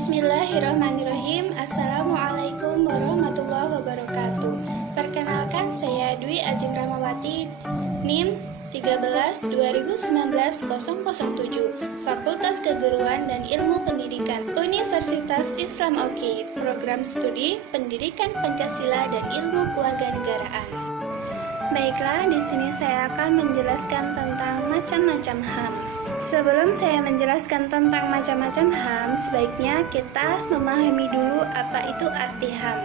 Bismillahirrahmanirrahim. Assalamualaikum warahmatullahi wabarakatuh. Perkenalkan, saya Dwi Ajeng Ramawati, NIM 13 2019 007, Fakultas Keguruan dan Ilmu Pendidikan, Universitas Islam UGI, Program Studi Pendidikan Pancasila dan Ilmu Kewarganegaraan. Baiklah, di sini saya akan menjelaskan tentang macam-macam HAM. Sebelum saya menjelaskan tentang macam-macam HAM, sebaiknya kita memahami dulu apa itu arti HAM.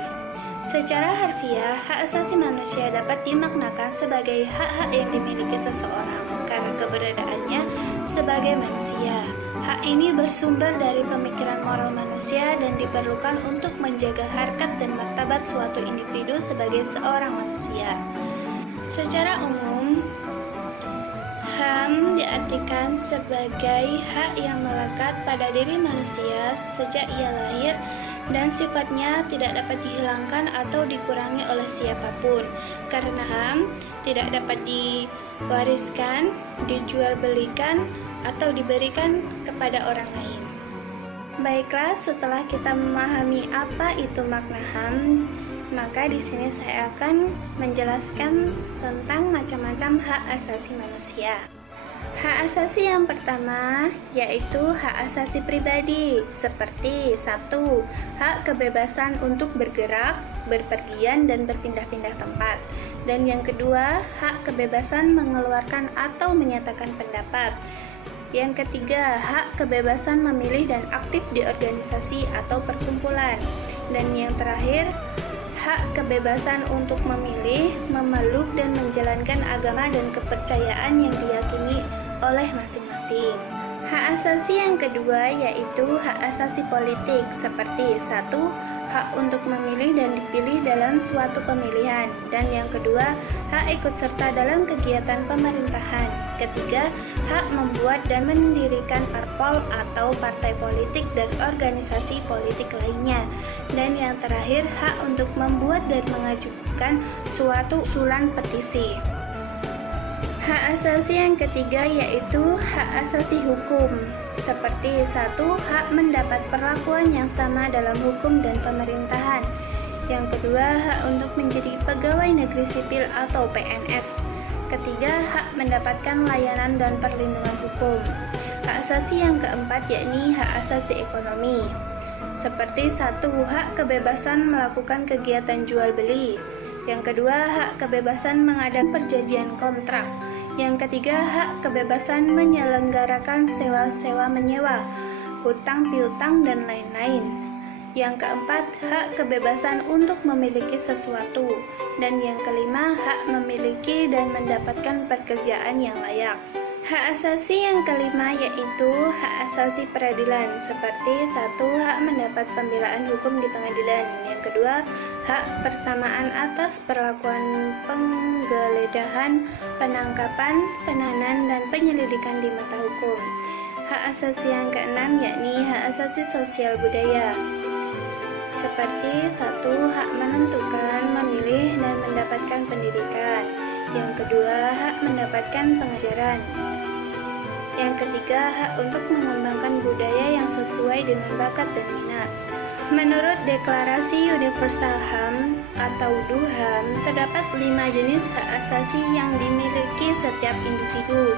Secara harfiah, hak asasi manusia dapat dimaknakan sebagai hak-hak yang dimiliki seseorang karena keberadaannya sebagai manusia. Hak ini bersumber dari pemikiran moral manusia dan diperlukan untuk menjaga harkat dan martabat suatu individu sebagai seorang manusia. Secara umum, HAM diartikan sebagai hak yang melekat pada diri manusia sejak ia lahir dan sifatnya tidak dapat dihilangkan atau dikurangi oleh siapapun. Karena HAM tidak dapat diwariskan, dijualbelikan, atau diberikan kepada orang lain. Baiklah, setelah kita memahami apa itu makna HAM, maka di sini saya akan menjelaskan tentang macam-macam hak asasi manusia. Hak asasi yang pertama yaitu hak asasi pribadi, seperti 1. Hak kebebasan untuk bergerak, berpergian dan berpindah-pindah tempat. Dan yang kedua, hak kebebasan mengeluarkan atau menyatakan pendapat. Yang ketiga, hak kebebasan memilih dan aktif di organisasi atau perkumpulan. Dan yang terakhir, hak kebebasan untuk memilih, memeluk, dan menjalankan agama dan kepercayaan yang diyakini oleh masing-masing. Hak asasi yang kedua yaitu hak asasi politik, seperti 1. Hak untuk memilih dan dipilih dalam suatu pemilihan. Dan yang kedua, hak ikut serta dalam kegiatan pemerintahan. Ketiga, hak membuat dan mendirikan parpol atau partai politik dan organisasi politik lainnya. Dan yang terakhir, hak untuk membuat dan mengajukan suatu usulan petisi. Hak asasi yang ketiga yaitu hak asasi hukum, seperti 1. Hak mendapat perlakuan yang sama dalam hukum dan pemerintahan. Yang kedua, hak untuk menjadi pegawai negeri sipil atau PNS. Ketiga, hak mendapatkan layanan dan perlindungan hukum. Hak asasi yang keempat yakni hak asasi ekonomi, seperti 1. Hak kebebasan melakukan kegiatan jual beli. Yang kedua, hak kebebasan mengadakan perjanjian kontrak. Yang ketiga, hak kebebasan menyelenggarakan sewa-sewa menyewa, hutang piutang dan lain-lain. Yang keempat, hak kebebasan untuk memiliki sesuatu. Dan yang kelima, hak memiliki dan mendapatkan pekerjaan yang layak. Hak asasi yang kelima yaitu hak asasi peradilan, seperti 1. Hak mendapat pembelaan hukum di pengadilan. Yang kedua, hak persamaan atas perlakuan penggeledahan, penangkapan, penahanan, dan penyelidikan di mata hukum. Hak asasi yang keenam yakni hak asasi sosial budaya, seperti 1. Hak menentukan, memilih, dan mendapatkan pendidikan. Yang kedua, hak mendapatkan pengajaran. Yang ketiga, hak untuk mengembangkan budaya yang sesuai dengan bakat dan minat. Menurut Deklarasi Universal HAM atau DUHAM, terdapat 5 jenis hak asasi yang dimiliki setiap individu.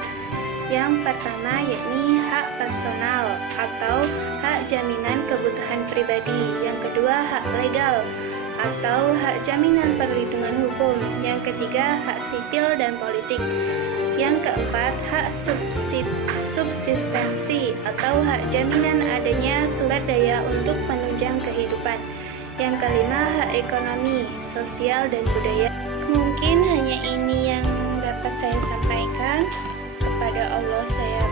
Yang pertama yakni hak personal atau hak jaminan kebutuhan pribadi. Yang kedua, hak legal atau hak jaminan perlindungan hukum. Yang ketiga, hak sipil dan politik. Yang keempat, hak subsistensi atau hak jaminan adanya sumber daya untuk menunjang kehidupan. Yang kelima, hak ekonomi, sosial, dan budaya. Mungkin hanya ini yang dapat saya sampaikan. Kepada Allah saya